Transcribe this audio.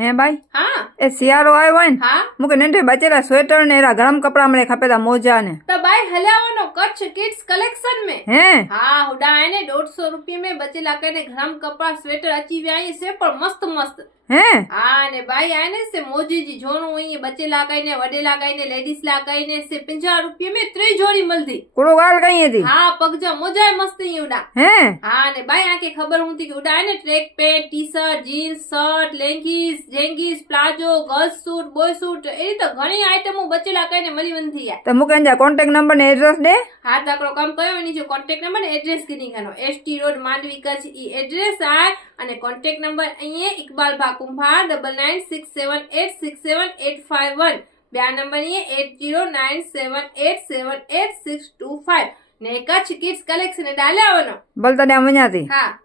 હે ભાઈ हाँ એ શિયાળો આવ્યો હોય ને हाँ મૂકે નંઢે બચેલા સ્વેટર ને એરા ગરમ કપડા મળે ખપેલા મોજા ને तो भाई हलावनो कच्छ किड्स कलेक्शन में હે हाँ हुडा है ने 150 रुपये में बच्चे लाके ने गरम कपड़ा स्वेटर अची व्या से पर मस्त मस्त હે हाँ ने भाई आए ने से मोजी जी जोनो हुई बच्चे लागाई ने वडे लागाई ने लेडीज लागाई ने से 50 रुपये में 3 जोड़ी मिलती કુડો ગાલ કઈ હતી हाँ पगजा मोजा मस्त ही उड़ा હે हाँ ने भाई आके खबर हूं थी कि उड़ा है ने track pant T shirt jeans shirt लेंगीस जेंगीस palazzo girls suit boy suit एरी तो घणी आइटमो बच्चे लागाई ने मली वंथी है તો મૂકે જા કોન્ટેક્ટ નંબર ને એડ્રેસ દે हाँ ताकड़ो काम कयो एनी जो कॉन्टेक्ट नंबर ने एड्रेस कीनी खानो एसटी रोड मांडवी कच्छ ई एड्रेस आए અને કોન્ટેક્ટ નંબર અહીંયા ઇકબાલ ભા કુંભાર 9967867851 બે નંબર અહીંયા 8097878625 ને કચ્છ કિડ્સ કલેક્શન ડાલે આવવાનો બોલતા ને મજાતી હા